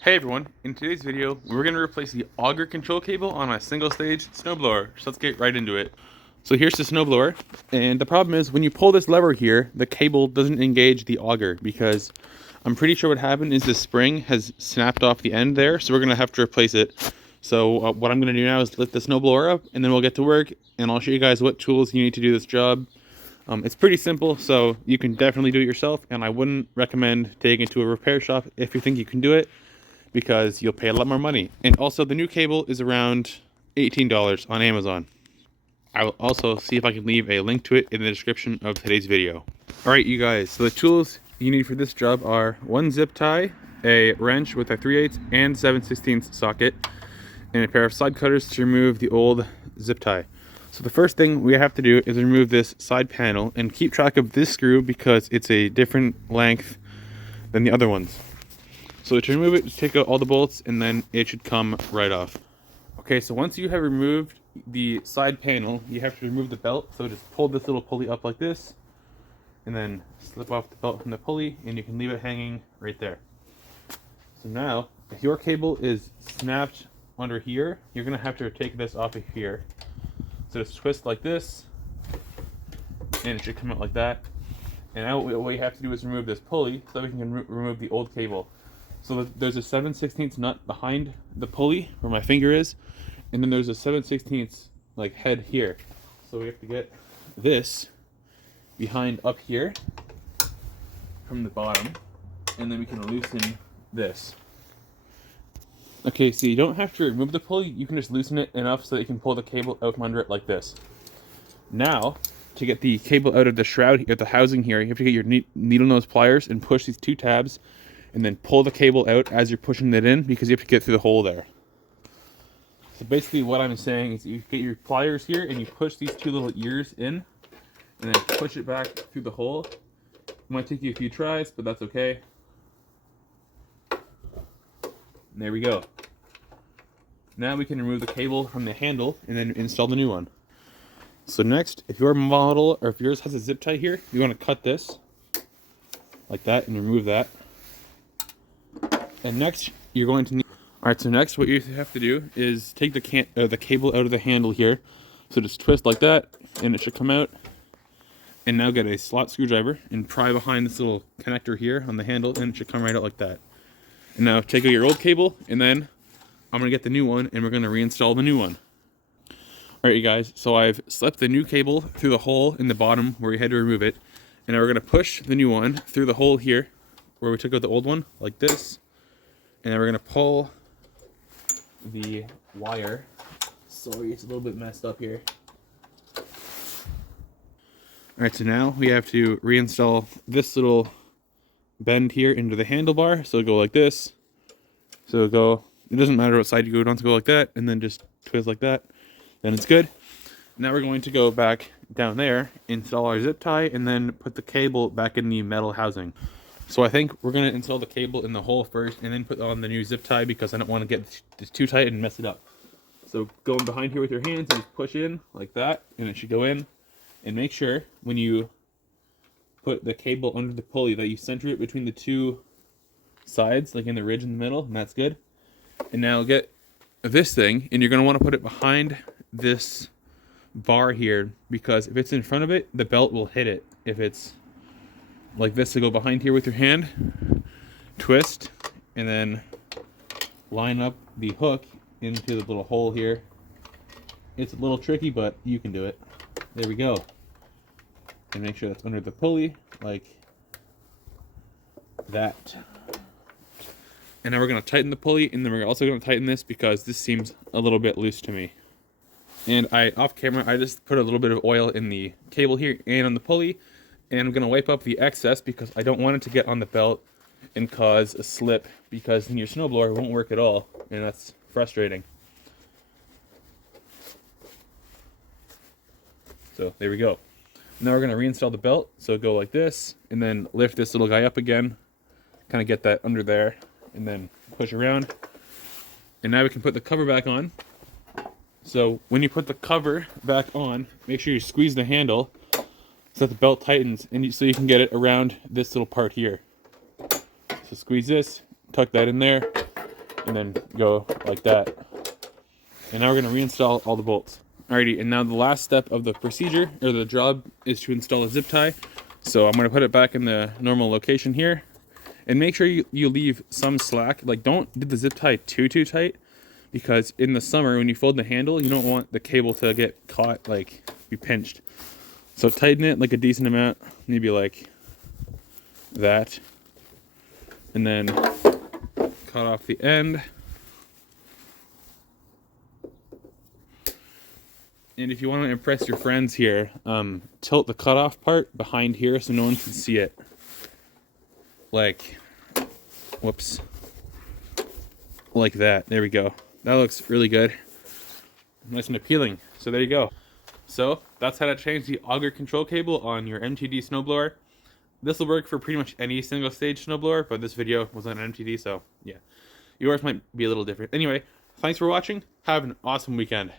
Hey everyone, in today's video, we're going to replace the auger control cable on a single stage snowblower. So let's get right into it. So here's the snowblower, and the problem is when you pull this lever here, the cable doesn't engage the auger because I'm pretty sure what happened is the spring has snapped off the end there, so we're going to have to replace it. So what I'm going to do now is lift the snowblower up, and then we'll get to work, and I'll show you guys what tools you need to do this job. It's pretty simple, so you can definitely do it yourself, and I wouldn't recommend taking it to a repair shop if you think you can do it, because you'll pay a lot more money. And also the new cable is around $18 on Amazon. I will also see if I can leave a link to it in the description of today's video. Alright you guys, so the tools you need for this job are one zip tie, a wrench with a 3/8 and 7/16 socket, and a pair of side cutters to remove the old zip tie. So the first thing we have to do is remove this side panel and keep track of this screw because it's a different length than the other ones. So to remove it, just take out all the bolts and then it should come right off. Okay, so once you have removed the side panel, you have to remove the belt. So just pull this little pulley up like this and then slip off the belt from the pulley and you can leave it hanging right there. So now, if your cable is snapped under here, you're gonna have to take this off of here. So just twist like this and it should come out like that. And now what you have to do is remove this pulley so we can remove the old cable. So there's a 7/16 nut behind the pulley where my finger is, and then there's a 7/16 like head here. So we have to get this behind up here from the bottom, and then we can loosen this. Okay, so you don't have to remove the pulley, you can just loosen it enough so that you can pull the cable out from under it like this. Now, to get the cable out of the shroud here, the housing here, you have to get your needle nose pliers and push these two tabs and then pull the cable out as you're pushing it in because you have to get through the hole there. So basically what I'm saying is you get your pliers here and you push these two little ears in and then push it back through the hole. It might take you a few tries, but that's okay. And there we go. Now we can remove the cable from the handle and then install the new one. So next, if your model or if yours has a zip tie here, you want to cut this like that and remove that. And next, you're going to need... Alright, so next what you have to do is take the cable out of the handle here. So just twist like that, and it should come out. And now get a slot screwdriver and pry behind this little connector here on the handle, and it should come right out like that. And now take out your old cable, and then I'm going to get the new one, and we're going to reinstall the new one. Alright you guys, so I've slipped the new cable through the hole in the bottom where we had to remove it. And now we're going to push the new one through the hole here where we took out the old one, like this. And then we're going to pull the wire. Sorry, it's a little bit messed up here. Alright, so now we have to reinstall this little bend here into the handlebar. So it'll go like this. So it'll go, it doesn't matter what side you go, don't go like that. And then just twist like that. Then it's good. Now we're going to go back down there, install our zip tie, and then put the cable back in the metal housing. So I think we're going to install the cable in the hole first and then put on the new zip tie because I don't want to get this too tight and mess it up. So go in behind here with your hands and just push in like that and it should go in. And make sure when you put the cable under the pulley that you center it between the two sides, like in the ridge in the middle, and that's good. And now get this thing and you're going to want to put it behind this bar here because if it's in front of it, the belt will hit it. If it's like this, to go behind here with your hand, twist, and then line up the hook into the little hole here. It's a little tricky, but you can do it. There we go. And make sure that's under the pulley, like that. And now we're going to tighten the pulley, and then we're also going to tighten this because this seems a little bit loose to me. And off camera, I just put a little bit of oil in the cable here and on the pulley. And I'm going to wipe up the excess because I don't want it to get on the belt and cause a slip because then your snowblower won't work at all. And that's frustrating. So there we go. Now we're going to reinstall the belt. So go like this and then lift this little guy up again. Kind of get that under there and then push around. And now we can put the cover back on. So when you put the cover back on, make sure you squeeze the handle so that the belt tightens, and so you can get it around this little part here. So squeeze this, tuck that in there, and then go like that. And now we're going to reinstall all the bolts. Alrighty, and now the last step of the procedure, or the job, is to install a zip tie. So I'm going to put it back in the normal location here. And make sure you leave some slack. Like, don't do the zip tie too tight, because in the summer when you fold the handle, you don't want the cable to get caught, like be pinched. So tighten it like a decent amount, maybe like that, and then cut off the end. And if you want to impress your friends here, tilt the cutoff part behind here so no one can see it. Like, whoops, like that. There we go. That looks really good. Nice and appealing. So there you go. So that's how to change the auger control cable on your MTD snowblower. This will work for pretty much any single stage snowblower, but this video was on an MTD, so yeah. Yours might be a little different. Anyway, thanks for watching. Have an awesome weekend.